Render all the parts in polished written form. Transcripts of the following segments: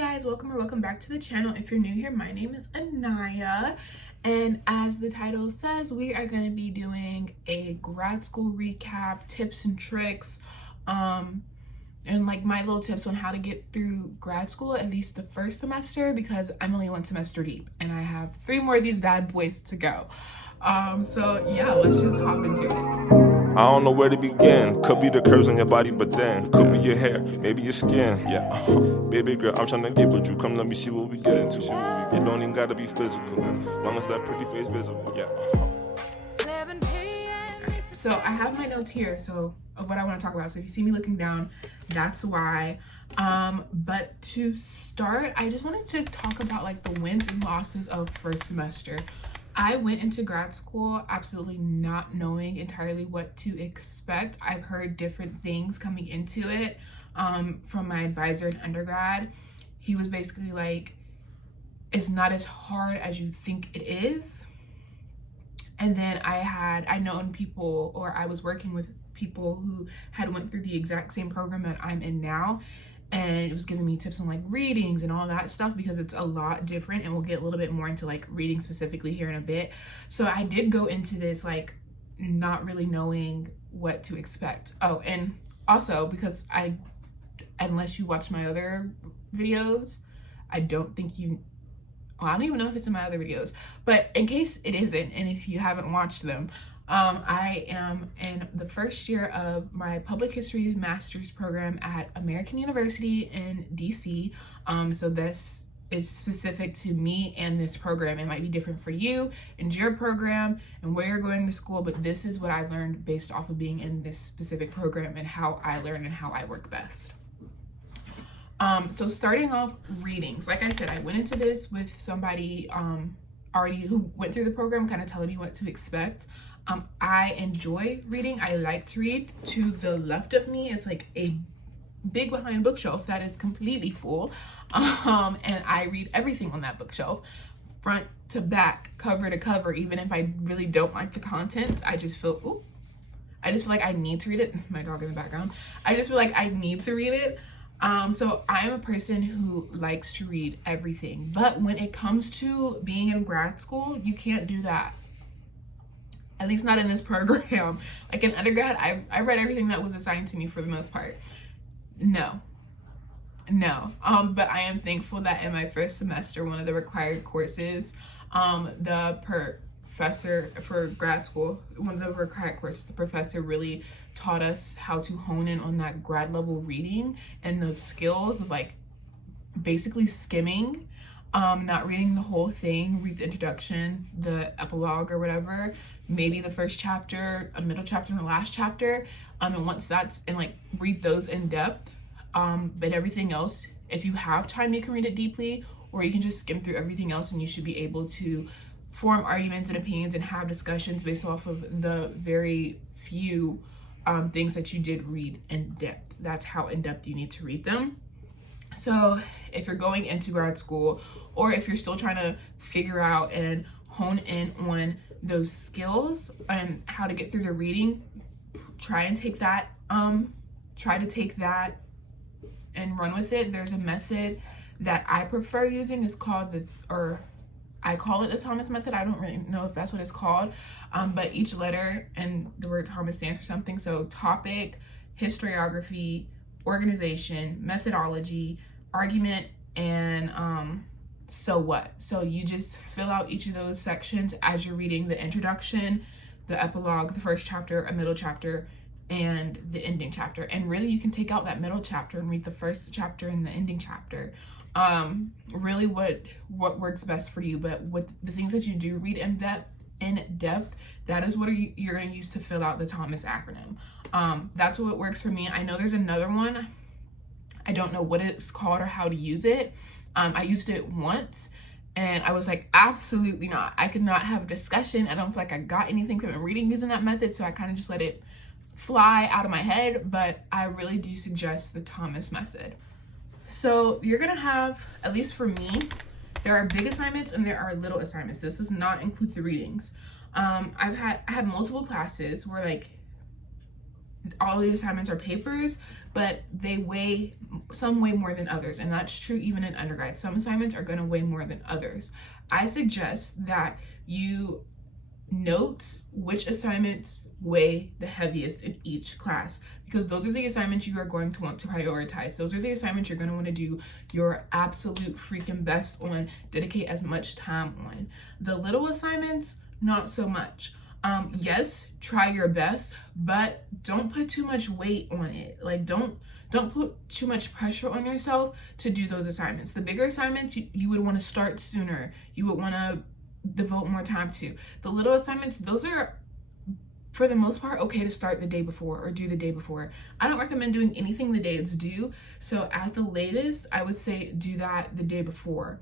guys, welcome back to the channel. If you're new here, my name is Anaya, and as the title says, we are going to be doing a grad school recap, tips and tricks, and like my little tips on how to get through grad school, at least the first semester, because I'm only one semester deep and I have 3 more of these bad boys to go. So yeah, let's just hop into it. I don't know where to begin. Could be the curves on your body, but then could be your hair, maybe your skin. Yeah, baby girl, I'm trying to get with you. Come, let me see what we get into. It don't even gotta be physical, long as that pretty face visible. Yeah. So I have my notes here, so of what I want to talk about. So if you see me looking down, that's why. But to start, I just wanted to talk about like the wins and losses of first semester. I went into grad school absolutely not knowing entirely what to expect. I've heard different things coming into it from my advisor in undergrad. He was basically like, it's not as hard as you think it is. And then I known people, or I was working with people who had went through the exact same program that I'm in now, and it was giving me tips on like readings and all that stuff, because it's a lot different, and we'll get a little bit more into like reading specifically here in a bit. So I did go into this like not really knowing what to expect. Oh, and also because unless you watch my other videos, I don't think I don't even know if it's in my other videos, but in case it isn't, and if you haven't watched them, I am in the first year of my public history master's program at American University in DC. So this is specific to me and this program. It might be different for you and your program and where you're going to school, but this is what I learned based off of being in this specific program and how I learn and how I work best. So starting off, readings. Like I said, I went into this with somebody already who went through the program, kind of telling me what to expect. I enjoy reading. I like to read. To the left of me is like a big behind bookshelf that is completely full. And I read everything on that bookshelf, front to back, cover to cover. Even if I really don't like the content, I just feel like I need to read it. My dog in the background. I just feel like I need to read it. So I'm a person who likes to read everything, but when it comes to being in grad school, you can't do that. At least not in this program. Like in undergrad, I read everything that was assigned to me for the most part. No. But I am thankful that in my first semester, one of the required courses, the professor for grad school, one of the required courses, the professor really taught us how to hone in on that grad level reading and those skills of like basically skimming, not reading the whole thing, read the introduction, the epilogue or whatever, maybe the first chapter, a middle chapter, and the last chapter, and once that's, and like read those in depth, but everything else, if you have time, you can read it deeply, or you can just skim through everything else, and you should be able to form arguments and opinions and have discussions based off of the very few things that you did read in depth. That's how in depth you need to read them. So if you're going into grad school, or if you're still trying to figure out and hone in on those skills and how to get through the reading, try to take that and run with it. There's a method that I prefer using. It's called I call it the Thomas method. I don't really know if that's what it's called, but each letter and the word Thomas stands for something. So topic, historiography, organization, methodology, argument, and so what. So you just fill out each of those sections as you're reading the introduction, the epilogue, the first chapter, a middle chapter, and the ending chapter. And really you can take out that middle chapter and read the first chapter and the ending chapter. Really what works best for you, but with the things that you do read in depth, that is what you're going to use to fill out the Thomas acronym. That's what works for me. I know there's another one. I don't know what it's called or how to use it. I used it once and I was like, absolutely not. I could not have a discussion. I don't feel like I got anything from reading using that method, so I kind of just let it fly out of my head, but I really do suggest the Thomas method. So you're gonna have, at least for me, there are big assignments and there are little assignments. This does not include the readings. I had multiple classes where like all the assignments are papers, but some weigh more than others, and that's true even in undergrad. Some assignments are going to weigh more than others. I suggest that you note which assignments weigh the heaviest in each class, because those are the assignments you are going to want to prioritize. Those are the assignments you're going to want to do your absolute freaking best on, dedicate as much time on. The little assignments, not so much. Yes, try your best, but don't put too much weight on it. Like, don't put too much pressure on yourself to do those assignments. The bigger assignments, you would want to start sooner. You would want to devote more time to. The little assignments, those are, for the most part, okay to start the day before or do the day before. I don't recommend doing anything the day it's due. So at the latest, I would say do that the day before.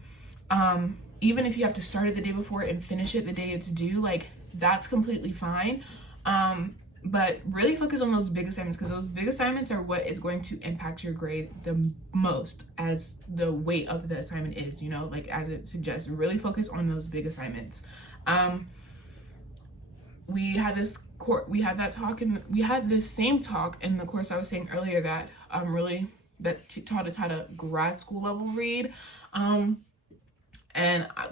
Even if you have to start it the day before and finish it the day it's due, like, that's completely fine. But really focus on those big assignments, because those big assignments are what is going to impact your grade the most, as the weight of the assignment is, you know, like as it suggests. Really focus on those big assignments. We had this same talk in the course I was saying earlier that taught us how to grad school level read. And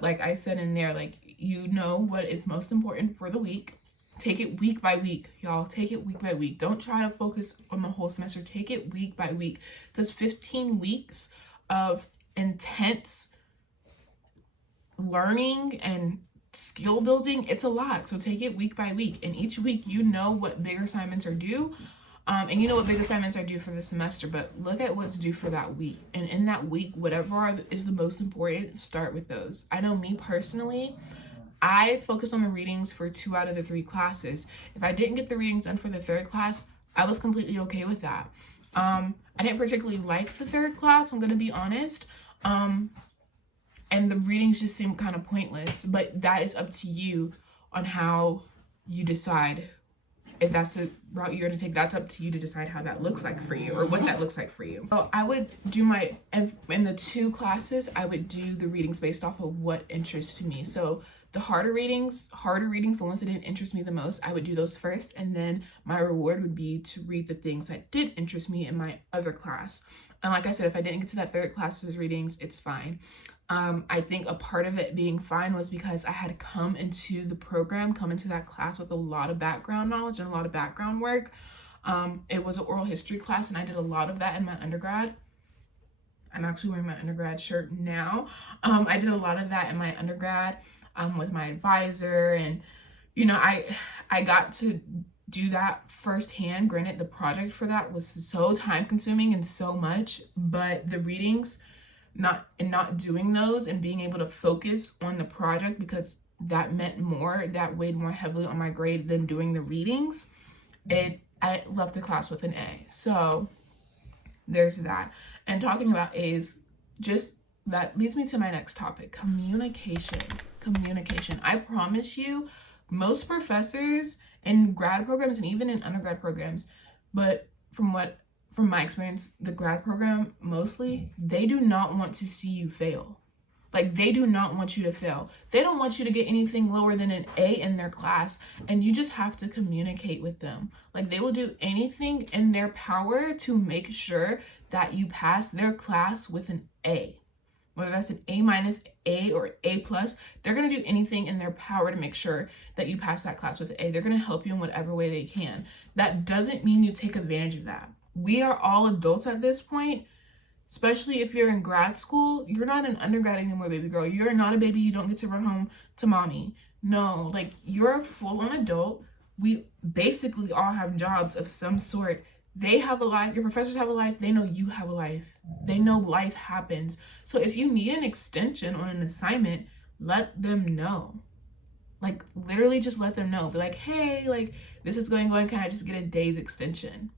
like I said in there, like, you know what is most important for the week. Take it week by week, y'all. Take it week by week. Don't try to focus on the whole semester. Take it week by week, because 15 weeks of intense learning and skill building, it's a lot. So take it week by week, and each week you know what big assignments are due, and you know what big assignments are due for the semester, but look at what's due for that week, and in that week, whatever is the most important, start with those. I know me personally, I focused on the readings for 2 out of the 3 classes. If I didn't get the readings done for the 3rd class, I was completely okay with that. I didn't particularly like the 3rd class, I'm gonna be honest. And the readings just seemed kind of pointless, but that is up to you on how you decide. If that's the route you're gonna take, that's up to you to decide how that looks like for you, or what that looks like for you. So I would do in the 2 classes, I would do the readings based off of what interests me. So the harder readings, the ones that didn't interest me the most, I would do those first, and then my reward would be to read the things that did interest me in my other class. And like I said, if I didn't get to that 3rd class's readings, it's fine. I think a part of it being fine was because I had come into that class with a lot of background knowledge and a lot of background work. It was an oral history class, and I did a lot of that in my undergrad. I'm actually wearing my undergrad shirt now. I did a lot of that in my undergrad with my advisor, and you know, I got to do that firsthand. Granted, the project for that was so time consuming and so much, but the readings, not doing those and being able to focus on the project, because that weighed more heavily on my grade than doing the readings, I left the class with an A. So there's that. And talking about A's, just that leads me to my next topic: communication. I promise you, most professors in grad programs and even in undergrad programs, but from my experience, the grad program mostly, they do not want to see you fail. Like, they do not want you to fail. They don't want you to get anything lower than an A in their class, and you just have to communicate with them. Like, they will do anything in their power to make sure that you pass their class with an A. Whether that's an A-, A, or A+, they're going to do anything in their power to make sure that you pass that class with an A. They're going to help you in whatever way they can. That doesn't mean you take advantage of that. We are all adults at this point, especially if you're in grad school. You're not an undergrad anymore, baby girl. You're not a baby. You don't get to run home to mommy. No, like, you're a full-on adult. We basically all have jobs of some sort. They have a life. Your professors have a life. They know you have a life. They know life happens. So if you need an extension on an assignment, let them know. Like, literally just let them know. Be like, hey, like, this is going on. Can I just get a day's extension?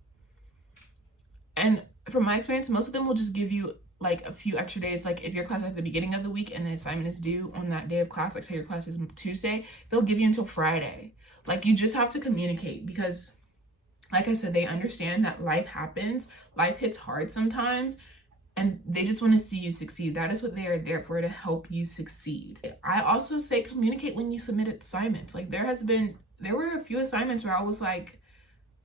And from my experience, most of them will just give you like a few extra days. Like, if your class is at the beginning of the week and the assignment is due on that day of class, like say your class is Tuesday, they'll give you until Friday. Like, you just have to communicate, because like I said, they understand that life happens. Life hits hard sometimes, and they just want to see you succeed. That is what they are there for, to help you succeed. I also say communicate when you submit assignments. Like, there were a few assignments where I was like,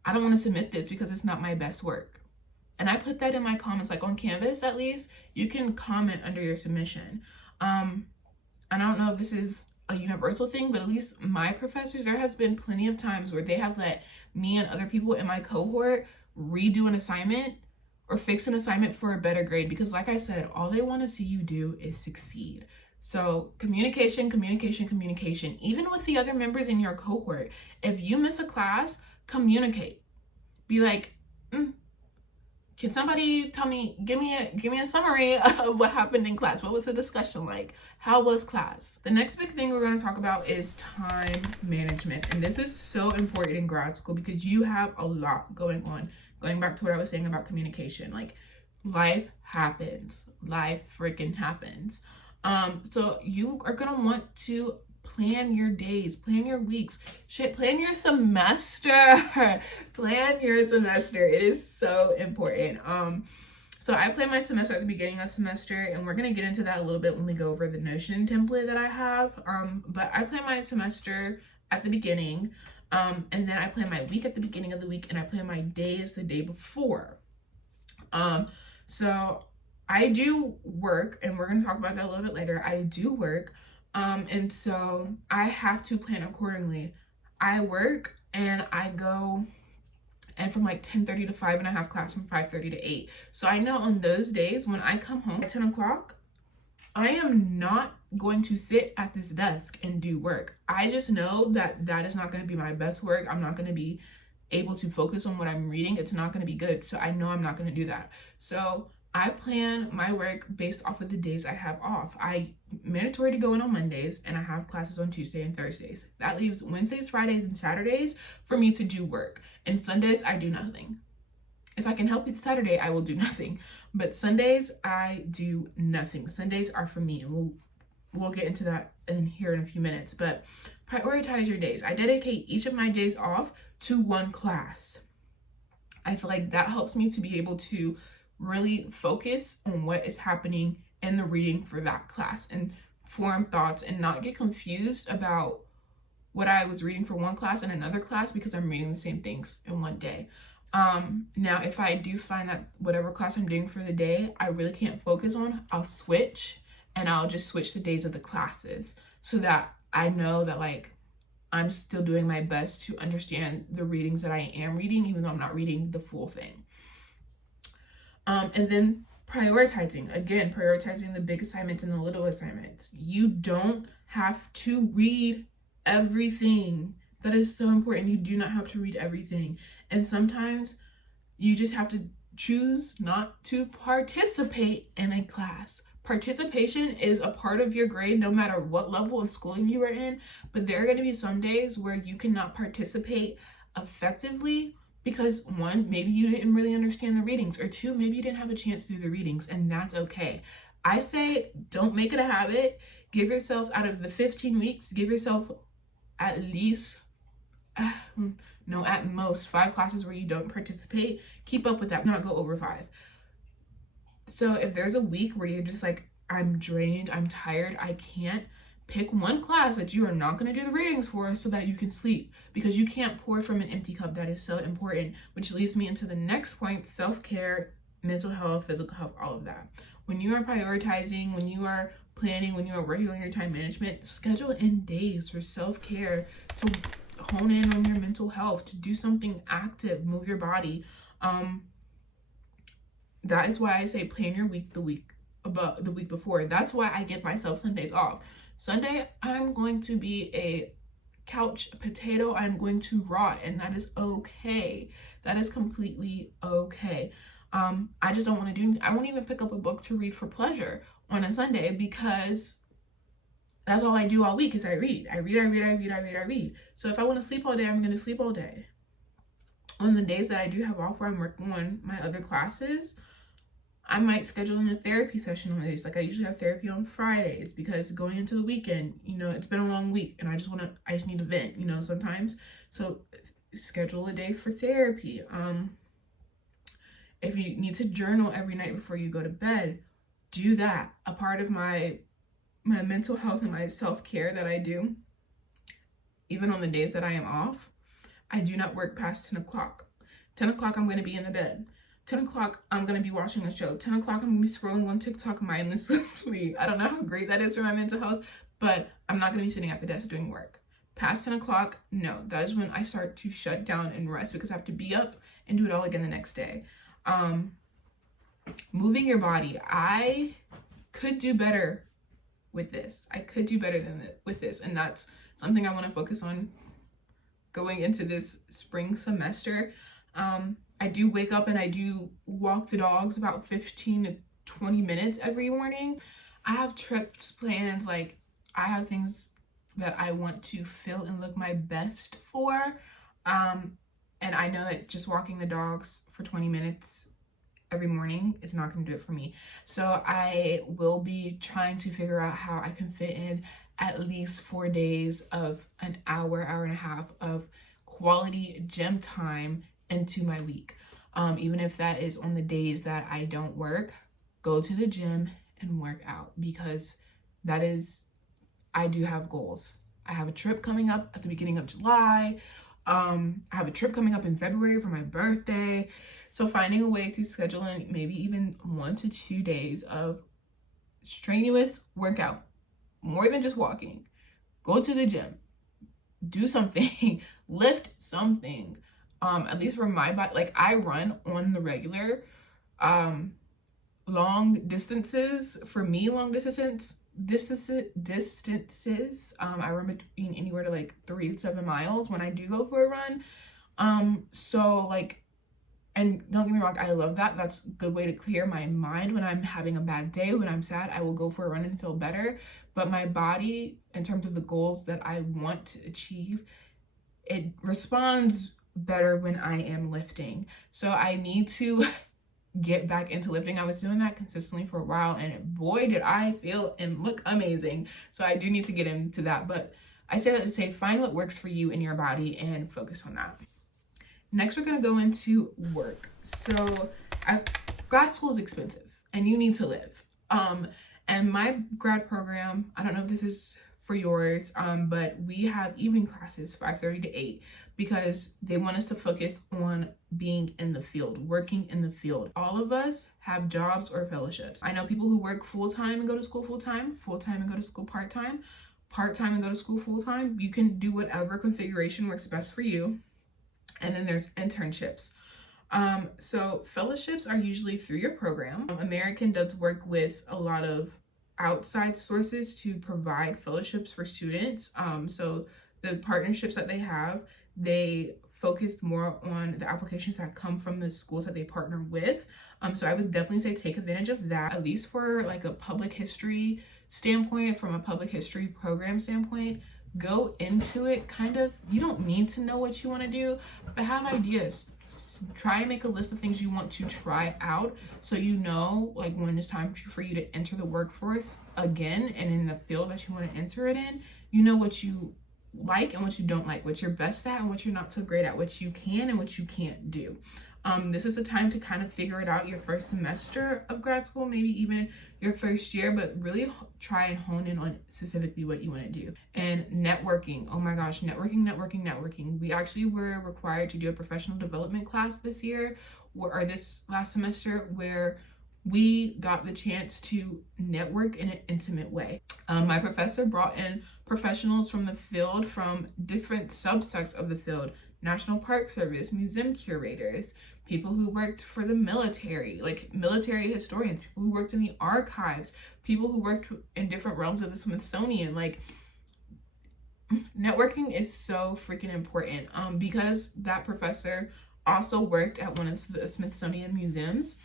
I don't want to submit this because it's not my best work. And I put that in my comments, like on Canvas at least, you can comment under your submission. And I don't know if this is a universal thing, but at least my professors, there has been plenty of times where they have let me and other people in my cohort redo an assignment or fix an assignment for a better grade, because like I said, all they want to see you do is succeed. So communication, communication, communication, even with the other members in your cohort. If you miss a class, communicate. Be like, can somebody tell me, give me a summary of what happened in class? What was the discussion like? How was class? The next big thing we're going to talk about is time management. And this is so important in grad school because you have a lot going on. Going back to what I was saying about communication, like life happens. Life freaking happens. So you are going to want to plan your days, plan your weeks, plan your semester. Plan your semester. It is so important. So I plan my semester at the beginning of the semester, and we're going to get into that a little bit when we go over the Notion template that I have. But I plan my semester at the beginning, and then I plan my week at the beginning of the week, and I plan my days the day before. So I do work, and we're going to talk about that a little bit later. I do work. And so I have to plan accordingly. I work and I go, and from like 10:30 to 5, and I have class from 5:30 to 8. So I know on those days when I come home at 10 o'clock, I am not going to sit at this desk and do work. I just know that that is not going to be my best work. I'm not going to be able to focus on what I'm reading. It's not going to be good. So I know I'm not going to do that. So I plan my work based off of the days I have off. I mandatory to go in on Mondays, and I have classes on Tuesday and Thursdays. That leaves Wednesdays, Fridays, and Saturdays for me to do work. And Sundays, I do nothing. If I can help it Saturday, I will do nothing. But Sundays, I do nothing. Sundays are for me, and we'll get into that in here in a few minutes. But prioritize your days. I dedicate each of my days off to one class. I feel like that helps me to be able to really focus on what is happening in the reading for that class and form thoughts and not get confused about what I was reading for one class and another class because I'm reading the same things in one day. Now, if I do find that whatever class I'm doing for the day, I really can't focus on, I'll switch, and I'll just switch the days of the classes so that I know that like I'm still doing my best to understand the readings that I am reading, even though I'm not reading the full thing. And then prioritizing the big assignments and the little assignments. You don't have to read everything. That is so important. You do not have to read everything. And sometimes you just have to choose not to participate in a class. Participation is a part of your grade no matter what level of schooling you are in, but there are going to be some days where you cannot participate effectively because one, maybe you didn't really understand the readings, or two, maybe you didn't have a chance to do the readings, and that's okay. I say don't make it a habit. Give yourself, out of the 15 weeks, give yourself at least, at most 5 classes where you don't participate. Keep up with that, not go over 5. So if there's a week where you're just like, I'm drained, I'm tired, I can't, pick one class that you are not going to do the readings for so that you can sleep, because you can't pour from an empty cup. That is so important, which leads me into the next point: self-care, mental health, physical health, all of that. When you are prioritizing, when you are planning, when you are working on your time management, schedule in days for self-care, to hone in on your mental health, to do something active, move your body. That is why I say plan your week the week before. That's why I give myself Sundays off. Sunday, I'm going to be a couch potato. I'm going to rot, and that is okay. That is completely okay. I just don't want to do, I won't even pick up a book to read for pleasure on a Sunday, because that's all I do all week is I read. So if I want to sleep all day, I'm going to sleep all day. On the days that I do have off where I'm working on my other classes, I might schedule in a therapy session on these. Like I usually have therapy on Fridays, because going into the weekend, it's been a long week and I just need to vent, sometimes. So schedule a day for therapy. If you need to journal every night before you go to bed, do that. A part of my mental health and my self-care that I do, even on the days that I am off, I do not work past 10 o'clock. 10 o'clock, I'm going to be in the bed. 10 o'clock, I'm going to be watching a show. 10 o'clock, I'm going to be scrolling on TikTok mindlessly. I don't know how great that is for my mental health, but I'm not going to be sitting at the desk doing work. Past 10 o'clock, no, that is when I start to shut down and rest because I have to be up and do it all again the next day. Moving your body. I could do better with this. I could do better with this, and that's something I want to focus on going into this spring semester. I do wake up and I do walk the dogs about 15 to 20 minutes every morning. I have trips planned, like I have things that I want to feel and look my best for. And I know that just walking the dogs for 20 minutes every morning is not going to do it for me. So I will be trying to figure out how I can fit in at least 4 days of an hour, hour and a half of quality gym time into my week. Even if that is on the days that I don't work, go to the gym and work out, because I do have goals. I have a trip coming up at the beginning of July. I have a trip coming up in February for my birthday. So finding a way to schedule in maybe even 1 to 2 days of strenuous workout, more than just walking. Go to the gym, do something, lift something. At least for my body, like I run on the regular. Long distances, for me, distances, I run between anywhere to like 3 to 7 miles when I do go for a run. So like, and don't get me wrong, I love that. That's a good way to clear my mind when I'm having a bad day, when I'm sad. I will go for a run and feel better. But my body, in terms of the goals that I want to achieve, it responds better when I am lifting. So I need to get back into lifting. I was doing that consistently for a while, and boy, did I feel and look amazing. So I do need to get into that. But I say that to say, find what works for you in your body and focus on that. Next, we're going to go into work. So as grad school is expensive and you need to live. And my grad program, I don't know if this is for yours, but we have evening classes, 5:30 to 8, because they want us to focus on being in the field, working in the field. All of us have jobs or fellowships. I know people who work full-time and go to school full-time, full-time and go to school part-time, part-time and go to school full-time. You can do whatever configuration works best for you. And then there's internships. So fellowships are usually through your program. American does work with a lot of outside sources to provide fellowships for students. So the partnerships that they focus more on the applications that come from the schools that they partner with. So I would definitely say take advantage of that, at least for like a public history standpoint, from a public history program standpoint. Go into it kind of, you don't need to know what you want to do, but have ideas. Try and make a list of things you want to try out, so you know like when it's time for you to enter the workforce again, and in the field that you want to enter it in, you know what you like and what you don't like, what you're best at and what you're not so great at, what you can and what you can't do. This is a time to kind of figure it out your first semester of grad school, maybe even your first year, but really try and hone in on specifically what you want to do. And networking, oh my gosh, networking. We actually were required to do a professional development class this year, or this last semester, where we got the chance to network in an intimate way. My professor brought in professionals from the field, from different subsects of the field: National Park Service, museum curators, people who worked for the military, like military historians, people who worked in the archives, people who worked in different realms of the Smithsonian. Like, networking is so freaking important. Because that professor also worked at one of the Smithsonian museums,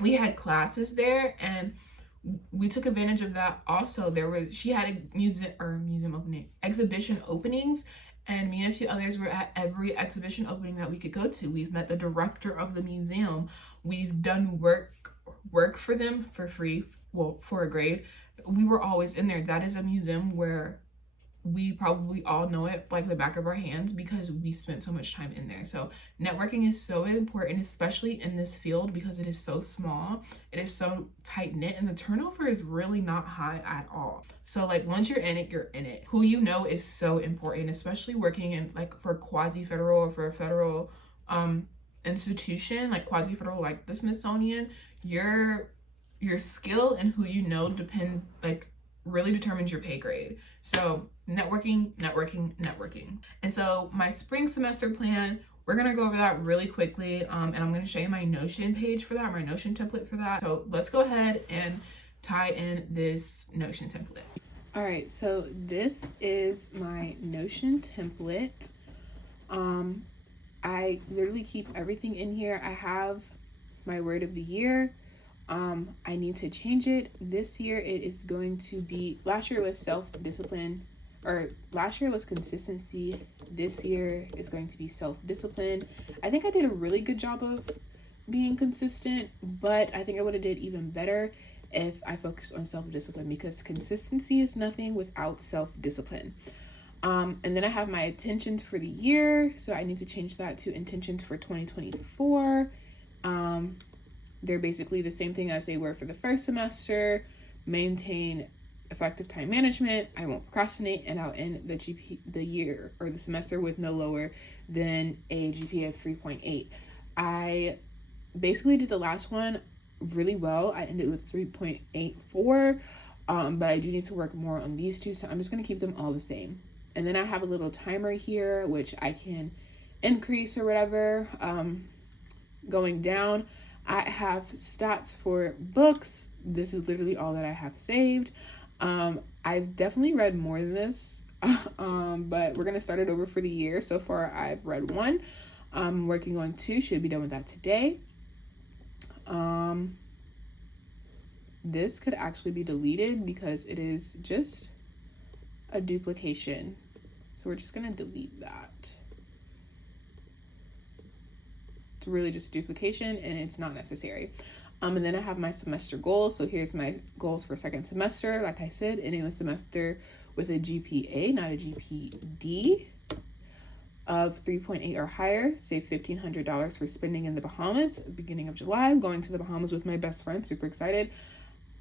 we had classes there, and we took advantage of that. Also, she had a museum opening, exhibition openings, and me and a few others were at every exhibition opening that we could go to. We've met the director of the museum. We've done work for them for free, well, for a grade. We were always in there. That is a museum where we probably all know it like the back of our hands, because we spent so much time in there. So networking is so important, especially in this field, because it is so small, it is so tight knit, and the turnover is really not high at all. So like once you're in it, you're in it. Who you know is so important, especially working in like for quasi-federal or for a federal institution, like quasi-federal, like the Smithsonian, your skill and who you know really determines your pay grade. So networking, networking, networking. And so my spring semester plan, we're gonna go over that really quickly, and I'm gonna show you my Notion page for that, my Notion template for that. So let's go ahead and tie in this Notion template. All right, so this is my Notion template. I literally keep everything in here. I have my word of the year. I need to change it. This year it is going to be, last year was self-discipline, or last year was consistency. This year is going to be self-discipline. I think I did a really good job of being consistent, but I think I would have did even better if I focused on self-discipline, because consistency is nothing without self-discipline. And then I have my intentions for the year. So I need to change that to intentions for 2024. They're basically the same thing as they were for the first semester. Maintain effective time management. I won't procrastinate, and I'll end the year or the semester with no lower than a GPA of 3.8. I basically did the last one really well. I ended with 3.84, but I do need to work more on these two, so I'm just going to keep them all the same. And then I have a little timer here, which I can increase or whatever. Going down, I have stats for books. This is literally all that I have saved. I've definitely read more than this, but we're going to start it over for the year. So far, I've read 1. I'm working on 2. Should be done with that today. This could actually be deleted because it is just a duplication. So we're just going to delete that. It's really just duplication and it's not necessary. And then I have my semester goals. So here's my goals for second semester. Like I said, ending the semester with a GPA, not a GPD, of 3.8 or higher. Save $1,500 for spending in the Bahamas. Beginning of July, I'm going to the Bahamas with my best friend. Super excited.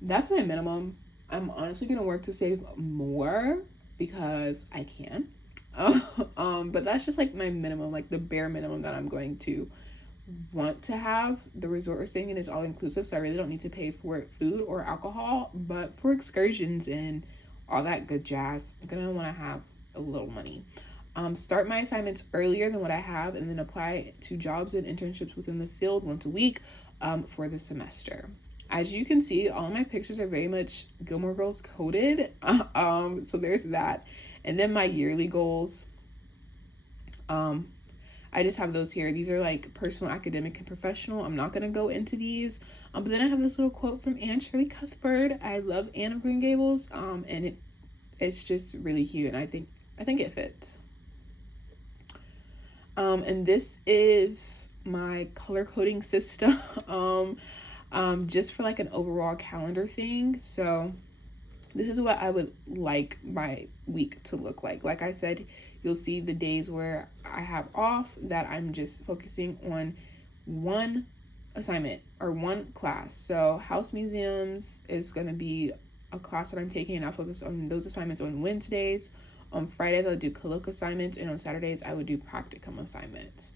That's my minimum. I'm honestly going to work to save more because I can. But that's just like my minimum, like the bare minimum that I'm going to want to have. The resort we're staying in is all inclusive, so I really don't need to pay for food or alcohol, but for excursions and all that good jazz, I'm gonna want to have a little money. Start my assignments earlier than what I have, and then apply to jobs and internships within the field once a week for the semester. As you can see, all of my pictures are very much Gilmore Girls coded. So there's that. And then my yearly goals. I just have those here. These are like personal, academic, and professional. I'm not going to go into these. But then I have this little quote from Anne Shirley Cuthbert. I love Anne of Green Gables. And it's just really cute. And I think it fits. And this is my color coding system. Just for like an overall calendar thing. So this is what I would like my week to look like. Like I said, you'll see the days where I have off that I'm just focusing on one assignment or one class. So house museums is going to be a class that I'm taking, and I'll focus on those assignments on Wednesdays. On Fridays, I'll do colloquial assignments, and on Saturdays, I would do practicum assignments.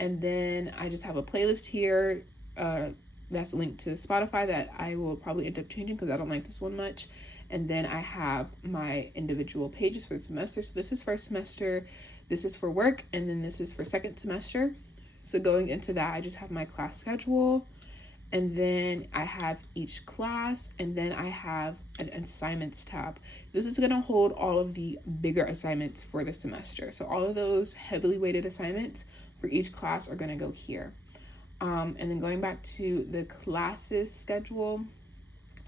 And then I just have a playlist here that's linked to Spotify that I will probably end up changing because I don't like this one much. And then I have my individual pages for the semester. So this is first semester, this is for work, and then this is for second semester. So going into that, I just have my class schedule, and then I have each class, and then I have an assignments tab. This is going to hold all of the bigger assignments for the semester. So all of those heavily weighted assignments for each class are going to go here. And then going back to the classes schedule,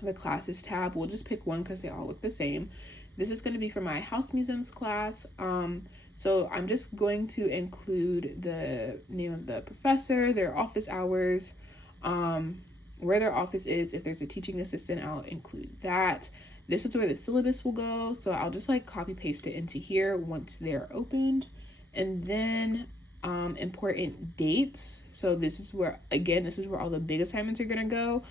the classes tab, we'll just pick one because they all look the same. This is going to be for my house museums class. So I'm just going to include the name of the professor, their office hours, where their office is. If there's a teaching assistant, I'll include that. This is where the syllabus will go. So I'll just like copy paste it into here once they're opened. And then important dates. So this is where all the big assignments are going to go.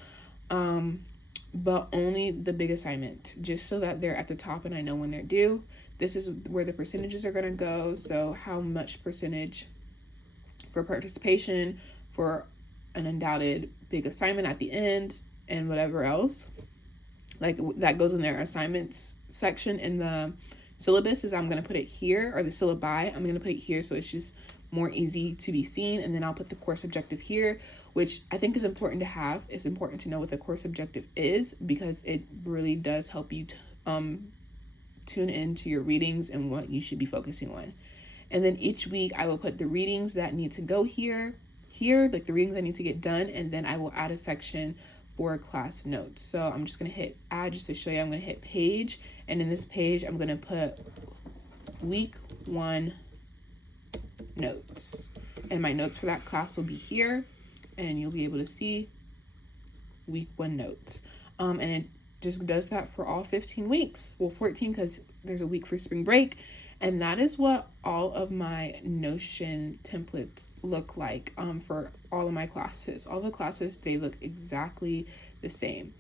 But only the big assignment, just so that they're at the top and I know when they're due. This is where the percentages are going to go. So how much percentage for participation, for an undoubted big assignment at the end and whatever else. Like that goes in their assignments section in the syllabus is I'm going to put it here, or the syllabi, I'm going to put it here so it's just more easy to be seen. And then I'll put the course objective here, which I think is important to have. It's important to know what the course objective is because it really does help you tune into your readings and what you should be focusing on. And then each week I will put the readings that need to go here, like the readings that need to get done, and then I will add a section for class notes. So I'm just gonna hit add just to show you. I'm gonna hit page, and in this page I'm gonna put week 1 notes, and my notes for that class will be here, and you'll be able to see week 1 notes. And it just does that for all 15 weeks. Well, 14 because there's a week for spring break. And that is what all of my Notion templates look like for all of my classes. All the classes, they look exactly the same.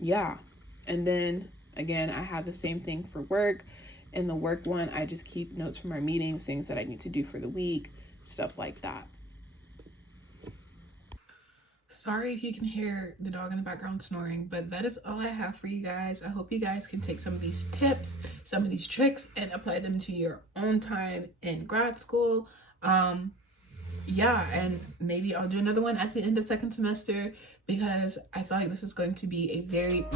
Yeah. And then again, I have the same thing for work. In the work one, I just keep notes from our meetings, things that I need to do for the week, stuff like that. Sorry if you can hear the dog in the background snoring, but that is all I have for you guys. I hope you guys can take some of these tips, some of these tricks, and apply them to your own time in grad school. Yeah, and maybe I'll do another one at the end of second semester because I feel like this is going to be a very